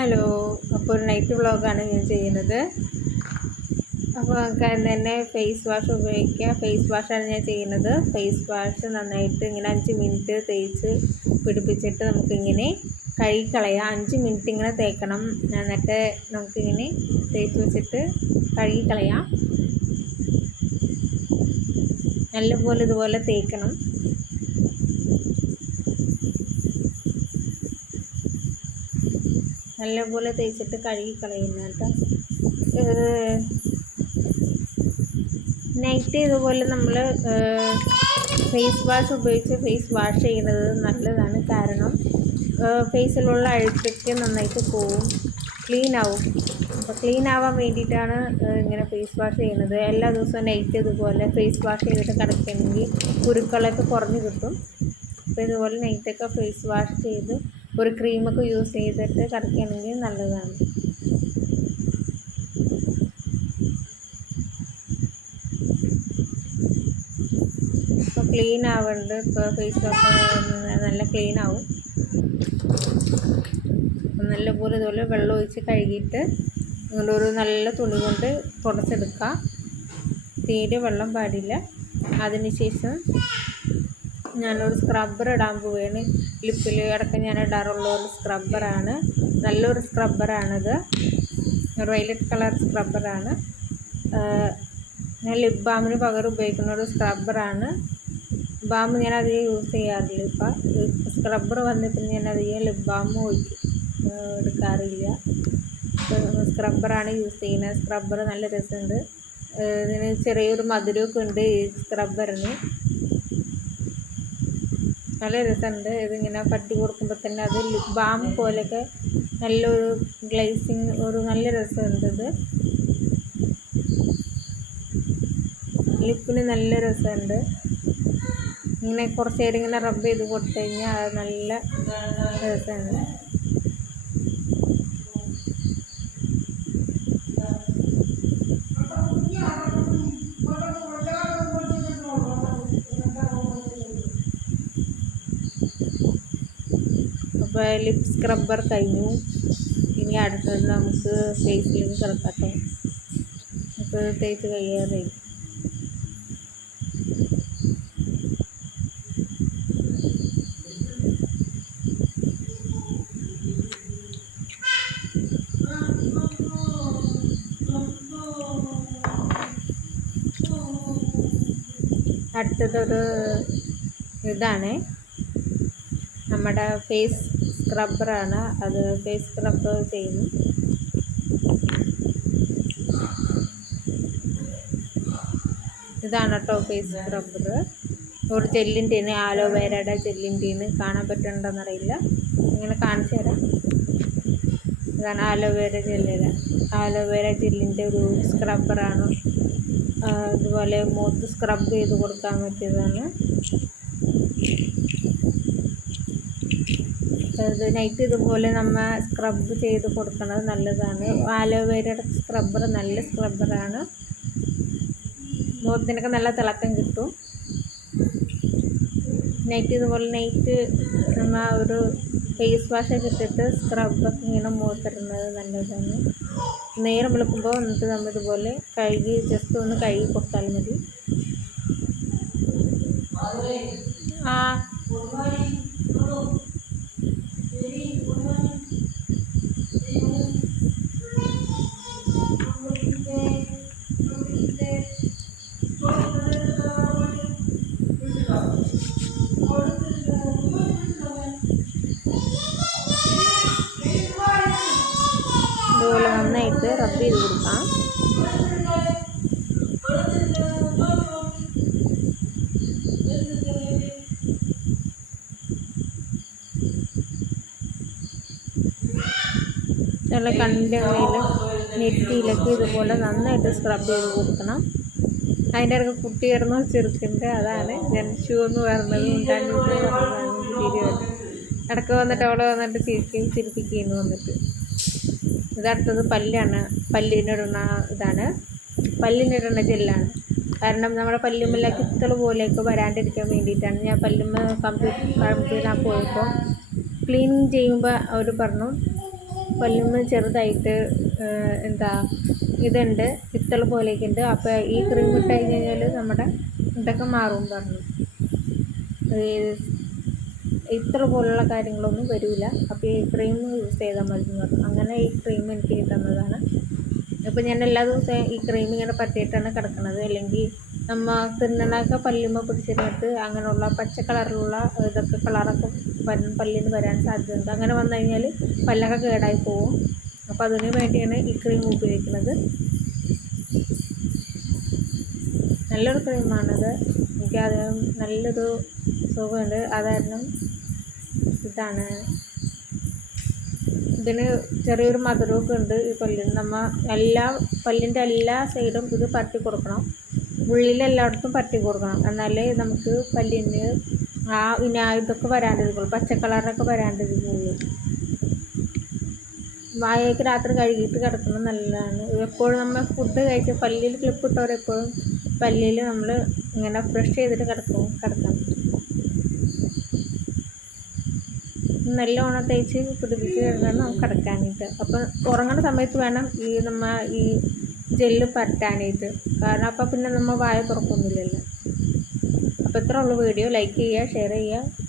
Hello, അപ്പോൾ ഒരു night വ്ളോഗാണ് ഞാൻ ചെയ്യുന്നത്. അപ്പോൾ ആൾക്കാർ തന്നെ ഫേസ് വാഷ് ഉപയോഗിക്കുക. ഫേസ് വാഷാണ് ഞാൻ ചെയ്യുന്നത്. ഫേസ് വാഷ് നന്നായിട്ട് ഇങ്ങനെ 5 മിനിറ്റ് തേച്ച് പിടിപ്പിച്ചിട്ട് നമുക്കിങ്ങനെ കഴുകിക്കളയാം. 5 മിനിറ്റ് ഇങ്ങനെ തേക്കണം. എന്നിട്ട് നമുക്കിങ്ങനെ തേച്ച് വെച്ചിട്ട് കഴുകിക്കളയാം. നല്ലപോലെ ഇതുപോലെ തേക്കണം. നല്ലപോലെ തേച്ചിട്ട് കഴുകിക്കളയുന്ന കേട്ടോ. നൈറ്റ് ഇതുപോലെ നമ്മൾ ഫേസ് വാഷ് ഉപയോഗിച്ച് ഫേസ് വാഷ് ചെയ്യുന്നത് നല്ലതാണ്. കാരണം ഫേസിലുള്ള അഴുക്കൊക്കെ നന്നായിട്ട് പോവും, ക്ലീൻ ആവും. അപ്പോൾ ക്ലീൻ ആവാൻ വേണ്ടിയിട്ടാണ് ഇങ്ങനെ ഫേസ് വാഷ് ചെയ്യുന്നത്. എല്ലാ ദിവസവും നൈറ്റ് ഇതുപോലെ ഫേസ് വാഷ് ചെയ്തിട്ട് കിടക്കുകയാണെങ്കിൽ കുരുക്കളൊക്കെ കുറഞ്ഞ് കിട്ടും. അപ്പോൾ ഇതുപോലെ നൈറ്റൊക്കെ ഫേസ് വാഷ് ചെയ്ത് ഒരു ക്രീമൊക്കെ യൂസ് ചെയ്തിട്ട് കിടക്കുകയാണെങ്കിൽ നല്ലതാണ്. ഇപ്പോൾ ക്ലീൻ ആവുന്നുണ്ട്. ഇപ്പോൾ ഫേസ് വാഷ് നല്ല ക്ലീൻ ആവും. നല്ലപോലെ ഇതുപോലെ വെള്ളം ഒഴിച്ച് കഴുകിയിട്ട് ഒരു നല്ല തുണി കൊണ്ട് തുടച്ചെടുക്കുക. തീരെ വെള്ളം പാടില്ല. അതിനുശേഷം ഞാനൊരു സ്ക്രബ്ബർ ഇടാൻ പോവുകയാണ്. ലിപ്പിൽ അടക്കം ഞാൻ ഇടാറുള്ള ഒരു സ്ക്രബ്ബറാണ്. നല്ലൊരു സ്ക്രബ്ബറാണിത്. ഒരു വയലറ്റ് കളർ സ്ക്രബ്ബറാണ്. ഞാൻ ലിപ് ബാമിന് പകരം ഉപയോഗിക്കുന്ന ഒരു സ്ക്രബ്ബറാണ്. ബാം ഞാൻ അധികം യൂസ് ചെയ്യാറില്ല. ഇപ്പം സ്ക്രബ്ബർ വന്നിട്ട് ഞാൻ അധികം ലിപ് ബാം എടുക്കാറില്ല. സ്ക്രബ്ബറാണ് യൂസ് ചെയ്യുന്നത്. സ്ക്രബ്ബർ നല്ല രസമുണ്ട്. ഇതിന് ചെറിയൊരു മധുരമൊക്കെ ഉണ്ട് ഈ സ്ക്രബ്ബറിന്. നല്ല രസമുണ്ട്. ഇതിങ്ങനെ പറ്റി കൊടുക്കുമ്പോൾ തന്നെ അത് ലിപ് ബാം പോലെയൊക്കെ നല്ലൊരു ഗ്ലേസിങ്, ഒരു നല്ല രസമുണ്ട്. ഇത് ലിപ്പിന് നല്ല രസമുണ്ട്. ഇങ്ങനെ കുറച്ച് നേരം ഇങ്ങനെ റബ്ബ് ചെയ്ത് കൊടുത്തു കഴിഞ്ഞാൽ അത് നല്ല രസമുണ്ട്. അപ്പോൾ ലിപ് സ്ക്രബ്ബർ കഴിഞ്ഞു. ഇനി അടുത്തത് നമുക്ക് ഫേസിലേക്ക് കിടക്കട്ടെ. അപ്പോൾ തേച്ച് കഴിയാറായി. അടുത്തതൊരു ഇതാണ്, നമ്മുടെ ഫേസ് സ്ക്രബ്ബറാണ്. അത് ഫേസ് സ്ക്രബ്ബർ ചെയ്യുന്നു. ഇതാണ് കേട്ടോ ഫേസ് സ്ക്രബ്ബർ. ഒരു ജെല്ലിൻ്റെയാണ്, ആലോവേരയുടെ ജെല്ലിൻ്റെയാണ്. കാണാൻ പറ്റുന്നുണ്ടോയെന്നറിയില്ല, ഇങ്ങനെ കാണിച്ചു തരാം. ഇതാണ് ആലോവേര ജെല്ലിൻ്റെ ഒരു സ്ക്രബ്ബറാണ്. ഇതുപോലെ മുഖത്ത് സ്ക്രബ് ചെയ്ത് കൊടുക്കാൻ പറ്റിയതാണ്. ഇത് നൈറ്റ് ഇതുപോലെ നമ്മൾ സ്ക്രബ് ചെയ്ത് കൊടുക്കുന്നത് നല്ലതാണ്. ആലോവേരയുടെ സ്ക്രബ്ബർ നല്ല സ്ക്രബ്ബറാണ്. മുഖത്തിനൊക്കെ നല്ല തിളക്കം കിട്ടും. നൈറ്റ് ഇതുപോലെ നൈറ്റ് നമ്മൾ ഒരു ഫേസ് വാഷൊക്കെ ഇട്ടിട്ട് സ്ക്രബൊക്കെ ഇങ്ങനെ മുഖത്തിടുന്നത് നല്ലതാണ്. നേരം വെളുക്കുമ്പോൾ എന്നിട്ട് നമ്മൾ ഇതുപോലെ കഴുകി ജസ്റ്റ് ഒന്ന് കഴുകി കൊടുത്താൽ മതി. ഇതുപോലെ നന്നായിട്ട് റബ്ബ് ചെയ്ത് കൊടുക്കാം. നല്ല കണ്ണിൻ്റെ മേലും നെറ്റിയിലൊക്കെ ഇതുപോലെ നന്നായിട്ട് സ്ക്രബ് ചെയ്ത് കൊടുക്കണം. അതിൻ്റെ ഇടയ്ക്ക് കുട്ടി കിടന്ന് ചെറുക്കുന്നുണ്ട്. അതാണ് ഞാൻ ഷൂ എന്ന് പറഞ്ഞത്, ഉണ്ടാകുന്നത് പറഞ്ഞതാണ്. ചിരി വരും. ഇടയ്ക്ക് വന്നിട്ട് അവളെ വന്നിട്ട് ചിരിപ്പിക്കുന്നു വന്നിട്ട്. ഇതടുത്തത് പല്ലാണ്. പല്ലിനിടുന്ന ജെല്ലാണ്. കാരണം നമ്മുടെ പല്ലുമ്മല കിത്തൾ പോലെയൊക്കെ വരാണ്ടിരിക്കാൻ വേണ്ടിയിട്ടാണ്. ഞാൻ കമ്പ്യൂട്ടർ പോയപ്പോൾ ക്ലീനിങ് ചെയ്യുമ്പോൾ അവർ പറഞ്ഞു പല്ലുമ്മ ചെറുതായിട്ട് എന്താ ഇതുണ്ട്, പിത്തള പോലെയൊക്കെ ഉണ്ട്. അപ്പോൾ ഈ ക്രീം ഇട്ട് കഴിഞ്ഞ് കഴിഞ്ഞാൽ നമ്മുടെ ഇതൊക്കെ മാറും പറഞ്ഞു. ഇത്ര പോലുള്ള കാര്യങ്ങളൊന്നും വരില്ല. അപ്പോൾ ഈ ക്രീം യൂസ് ചെയ്താൽ മതി എന്ന് പറഞ്ഞു. അങ്ങനെ ഈ ക്രീം എനിക്ക് തന്നതാണ്. അപ്പോൾ ഞാൻ എല്ലാ ദിവസവും ഈ ക്രീം ഇങ്ങനെ പറ്റിയിട്ടാണ് കിടക്കുന്നത്. അല്ലെങ്കിൽ നമ്മ തിന്നണൊക്കെ പല്ലുമ്മ പിടിച്ചിരുന്നിട്ട് അങ്ങനെയുള്ള പച്ച കളറിലുള്ള ഇതൊക്കെ കളറൊക്കെ പല്ലിന് വരാൻ സാധ്യതയുണ്ട്. അങ്ങനെ വന്നു കഴിഞ്ഞാൽ പല്ലൊക്കെ കേടായി പോവും. അപ്പോൾ അതിന് വേണ്ടിയാണ് ഈ ക്രീം ഉപയോഗിക്കുന്നത്. നല്ലൊരു ക്രീമാണത്. എനിക്കത് നല്ലൊരു സുഖമുണ്ട്. അത് കാരണം ഇതാണ്. ഇതിന് ചെറിയൊരു മധുരമൊക്കെ ഉണ്ട് ഈ പല്ലിന്. പല്ലിൻ്റെ എല്ലാ സൈഡും ഇത് പരട്ടി കൊടുക്കണം. ഉള്ളിലെല്ലായിടത്തും പരട്ടി കൊടുക്കണം. എന്നാലേ നമുക്ക് പല്ലിന് ഇതൊക്കെ വരാണ്ടിരിക്കുള്ളൂ, പച്ച കളറൊക്കെ വരാണ്ടിരിക്കുള്ളൂ. വായൊക്കെ രാത്രി കഴുകിയിട്ട് കിടക്കുന്നത് നല്ലതാണ്. എപ്പോഴും നമ്മൾ ഫുഡ് കഴിച്ച് പല്ലിൽ ക്ലിപ്പ് ഇട്ടവരെപ്പോഴും പല്ലിൽ നമ്മൾ ഇങ്ങനെ ബ്രഷ് ചെയ്തിട്ട് കിടക്കണം. നല്ലോണം തേച്ച് പിടിപ്പിച്ച് കിടക്കണം നമുക്ക് കിടക്കാനായിട്ട്. അപ്പം ഉറങ്ങുന്ന സമയത്ത് വേണം ഈ ജെല്ല് പരട്ടാനായിട്ട്. കാരണം അപ്പം പിന്നെ നമ്മൾ വായ തുറക്കൊന്നുമില്ലല്ലോ. അപ്പോൾ ഇത്ര ഉള്ളൂ വീഡിയോ. ലൈക്ക് ചെയ്യുക, ഷെയർ ചെയ്യുക.